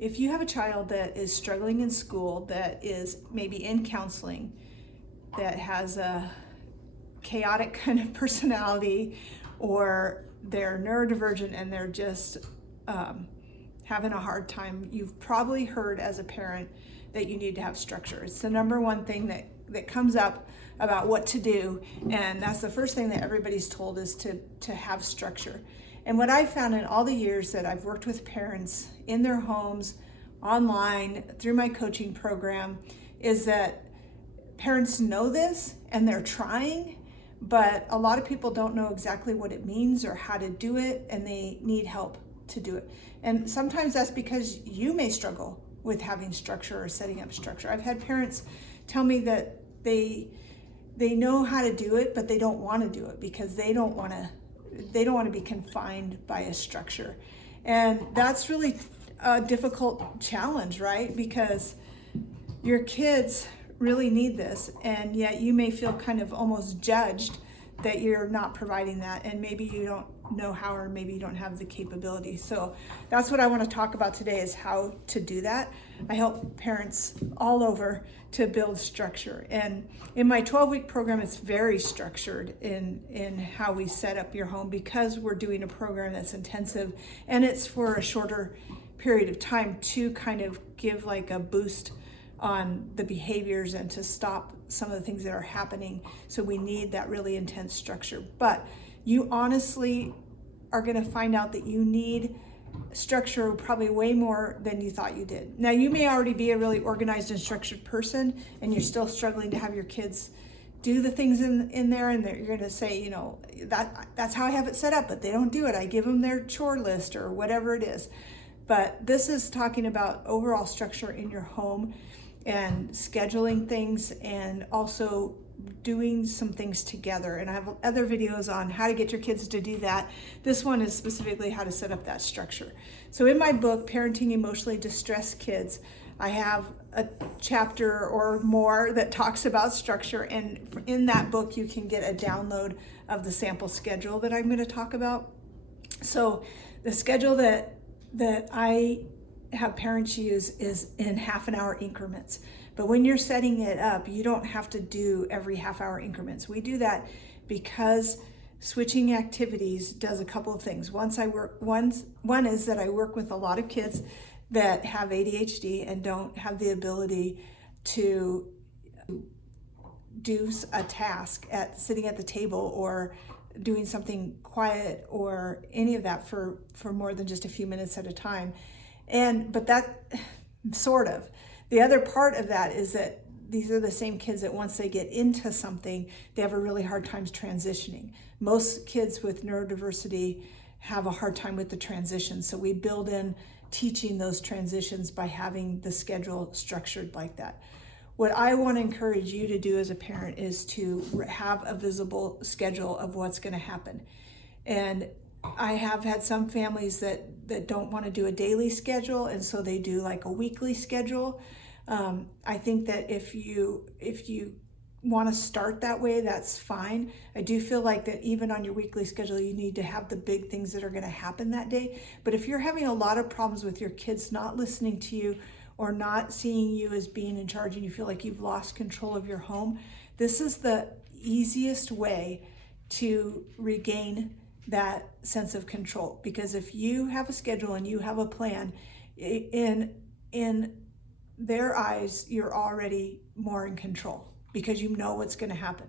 if you have a child that is struggling in school, that is maybe in counseling, that has a chaotic kind of personality, or they're neurodivergent and they're just having a hard time, you've probably heard as a parent that you need to have structure. It's the number one thing that comes up about what to do, and that's the first thing that everybody's told is to have structure. And what I've found in all the years that I've worked with parents in their homes, online, through my coaching program, is that parents know this and they're trying, but a lot of people don't know exactly what it means or how to do it, and they need help to do it. And sometimes that's because you may struggle with having structure or setting up structure. I've had parents tell me that they know how to do it, but they don't want to do it because they don't want to be confined by a structure. And that's really a difficult challenge, right? Because your kids really need this, and yet you may feel kind of almost judged that you're not providing that, and maybe you don't know how, or maybe you don't have the capability. So that's what I want to talk about today, is how to do that. I help parents all over to build structure, and in my 12-week program it's very structured in how we set up your home, because we're doing a program that's intensive and it's for a shorter period of time to kind of give like a boost on the behaviors and to stop some of the things that are happening. So we need that really intense structure. But you honestly are going to find out that you need structure probably way more than you thought you did. Now, you may already be a really organized and structured person, and you're still struggling to have your kids do the things in there, and you're going to say, you know, that's how I have it set up, but they don't do it. I give them their chore list or whatever it is. But this is talking about overall structure in your home and scheduling things, and also doing some things together. And I have other videos on how to get your kids to do that. This one is specifically how to set up that structure. So in my book, Parenting Emotionally Distressed Kids, I have a chapter or more that talks about structure. And in that book, you can get a download of the sample schedule that I'm going to talk about. So the schedule that I have parents use is in half-an-hour increments. But when you're setting it up, you don't have to do every half-hour increments. We do that because switching activities does a couple of things. One is that I work with a lot of kids that have ADHD and don't have the ability to do a task at sitting at the table or doing something quiet or any of that for more than just a few minutes at a time. But that sort of. The other part of that is that these are the same kids that once they get into something, they have a really hard time transitioning. Most kids with neurodiversity have a hard time with the transition. So we build in teaching those transitions by having the schedule structured like that. What I want to encourage you to do as a parent is to have a visible schedule of what's going to happen. And I have had some families that don't want to do a daily schedule, and so they do like a weekly schedule. I think that if you want to start that way, that's fine. I do feel like that even on your weekly schedule, you need to have the big things that are going to happen that day. But if you're having a lot of problems with your kids not listening to you or not seeing you as being in charge, and you feel like you've lost control of your home, this is the easiest way to regain that sense of control. Because if you have a schedule and you have a plan, in their eyes, you're already more in control because you know what's going to happen.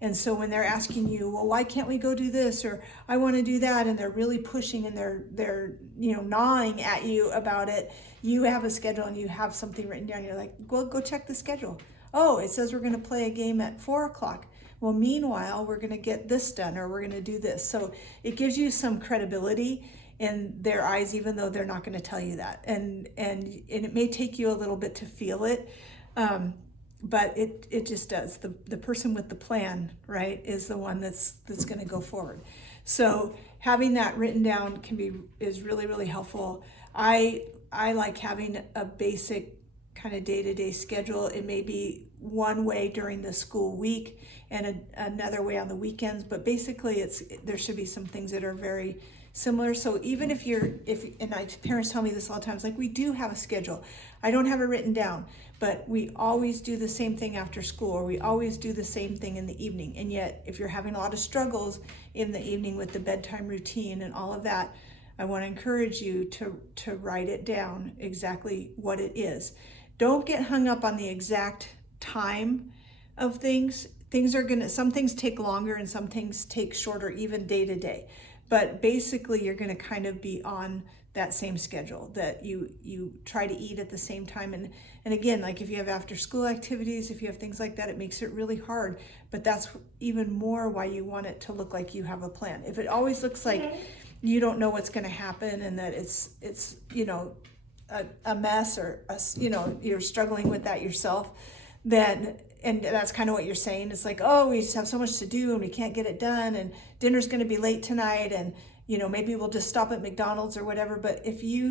And so when they're asking you, well, why can't we go do this, or I want to do that, and they're really pushing and they're gnawing at you about it, you have a schedule and you have something written down. You're like, well, go check the schedule. Oh, it says we're going to play a game at 4:00. Well, meanwhile, we're going to get this done, or we're going to do this. So it gives you some credibility in their eyes, even though they're not going to tell you that. And it may take you a little bit to feel it, but it just does. The person with the plan, right, is the one that's going to go forward. So having that written down is really, really helpful. I like having a basic kind of day-to-day schedule. It may be one way during the school week and another way on the weekends, but basically there should be some things that are very similar. So even if parents tell me this all the time, it's like, we do have a schedule. I don't have it written down, but we always do the same thing after school, or we always do the same thing in the evening. And yet, if you're having a lot of struggles in the evening with the bedtime routine and all of that, I want to encourage you to write it down exactly what it is. Don't get hung up on the exact time of things. Some things take longer and some things take shorter, even day to day. But basically, you're going to kind of be on that same schedule, that you try to eat at the same time. And again, like if you have after school activities, if you have things like that, it makes it really hard. But that's even more why you want it to look like you have a plan. If it always looks like you don't know what's going to happen and that it's a mess, or you're struggling with that yourself, then, and that's kind of what you're saying, it's like, oh, we just have so much to do and we can't get it done, and dinner's going to be late tonight, and maybe we'll just stop at McDonald's or whatever. But if you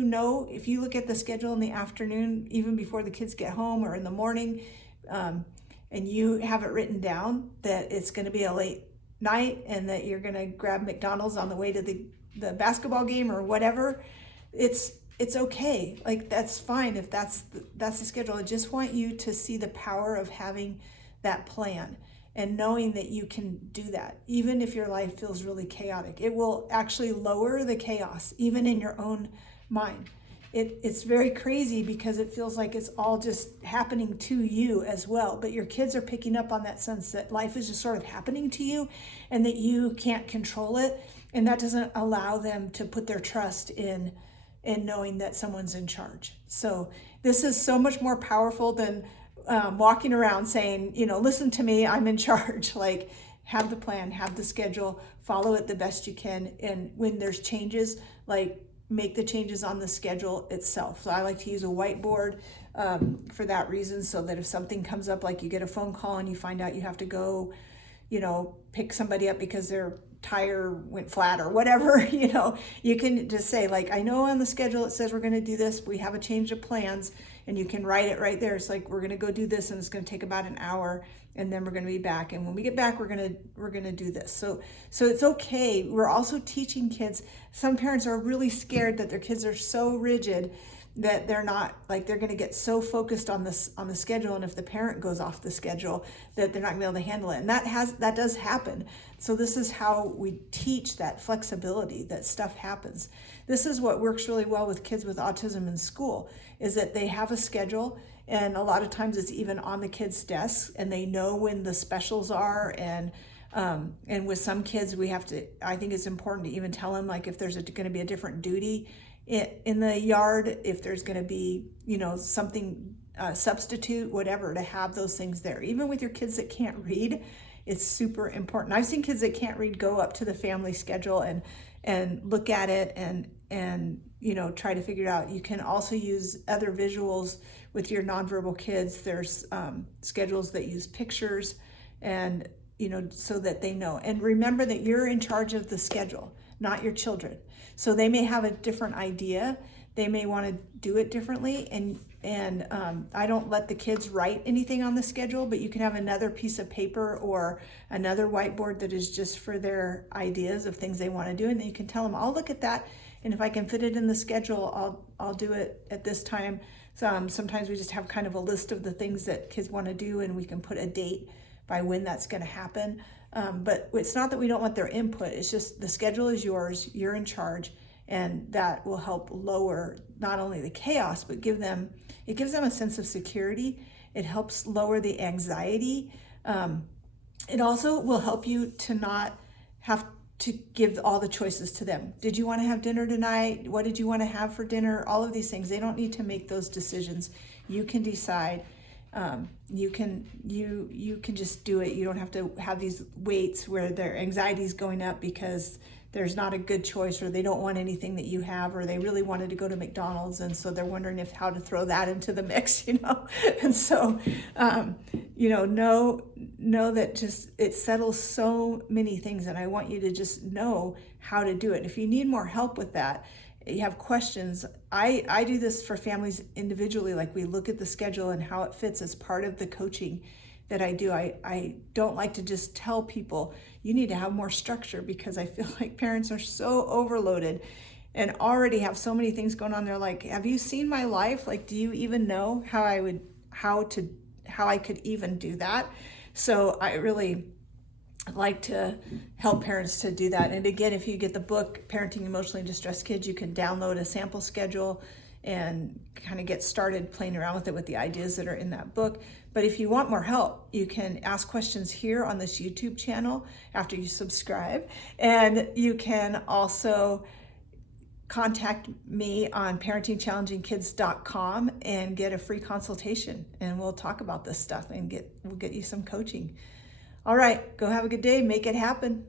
look at the schedule in the afternoon, even before the kids get home, or in the morning, and you have it written down that it's going to be a late night and that you're going to grab McDonald's on the way to the basketball game or whatever, it's okay. Like, that's fine if that's the schedule. I just want you to see the power of having that plan and knowing that you can do that, even if your life feels really chaotic. It will actually lower the chaos, even in your own mind. It's very crazy because it feels like it's all just happening to you as well, but your kids are picking up on that sense that life is just sort of happening to you and that you can't control it, and that doesn't allow them to put their trust in knowing that someone's in charge. So this is so much more powerful than walking around saying, listen to me, I'm in charge. Like, have the plan, have the schedule, follow it the best you can. And when there's changes, like, make the changes on the schedule itself. So I like to use a whiteboard for that reason, so that if something comes up, like you get a phone call and you find out you have to go, pick somebody up because their tire went flat or whatever, you can just say, like, I know on the schedule it says we're going to do this, we have a change of plans, and you can write it right there. It's like, we're going to go do this and it's going to take about an hour, and then we're going to be back, and when we get back we're going to do this. So it's okay. We're also teaching kids. Some parents are really scared that their kids are so rigid that they're not, like, they're going to get so focused on the schedule, and if the parent goes off the schedule, that they're not going to be able to handle it. And that does happen. So this is how we teach that flexibility, that stuff happens. This is what works really well with kids with autism in school, is that they have a schedule, and a lot of times it's even on the kids' desks, and they know when the specials are. And with some kids, I think it's important to even tell them, like, if there's going to be a different duty in the yard, if there's going to be, something, substitute, whatever, to have those things there. Even with your kids that can't read, it's super important. I've seen kids that can't read go up to the family schedule and look at it and try to figure it out. You can also use other visuals with your nonverbal kids. There's schedules that use pictures, and so that they know. And remember that you're in charge of the schedule, not your children. So they may have a different idea. They may want to do it differently. And I don't let the kids write anything on the schedule, but you can have another piece of paper or another whiteboard that is just for their ideas of things they want to do. And then you can tell them, I'll look at that, and if I can fit it in the schedule, I'll do it at this time. Sometimes we just have kind of a list of the things that kids want to do, and we can put a date by when that's going to happen. But it's not that we don't want their input. It's just the schedule is yours, you're in charge, and that will help lower not only the chaos, but it gives them a sense of security. It helps lower the anxiety. It also will help you to not have to give all the choices to them. Did you want to have dinner tonight? What did you want to have for dinner? All of these things. They don't need to make those decisions. You can decide. You can just do it. You don't have to have these weights where their anxiety is going up because there's not a good choice, or they don't want anything that you have, or they really wanted to go to McDonald's, and so they're wondering how to throw that into the mix, And so, know that just it settles so many things, and I want you to just know how to do it. If you need more help with that, you have questions, I do this for families individually. Like, we look at the schedule and how it fits as part of the coaching that I do. I don't like to just tell people you need to have more structure, because I feel like parents are so overloaded and already have so many things going on. They're like, have you seen my life? Like, do you even know how I could even do that? So I really like to help parents to do that. And again, if you get the book, Parenting Emotionally Distressed Kids, you can download a sample schedule and kind of get started playing around with it with the ideas that are in that book. But if you want more help, you can ask questions here on this YouTube channel after you subscribe. And you can also contact me on parentingchallengingkids.com and get a free consultation, and we'll talk about this stuff and we'll get you some coaching. All right, go have a good day. Make it happen.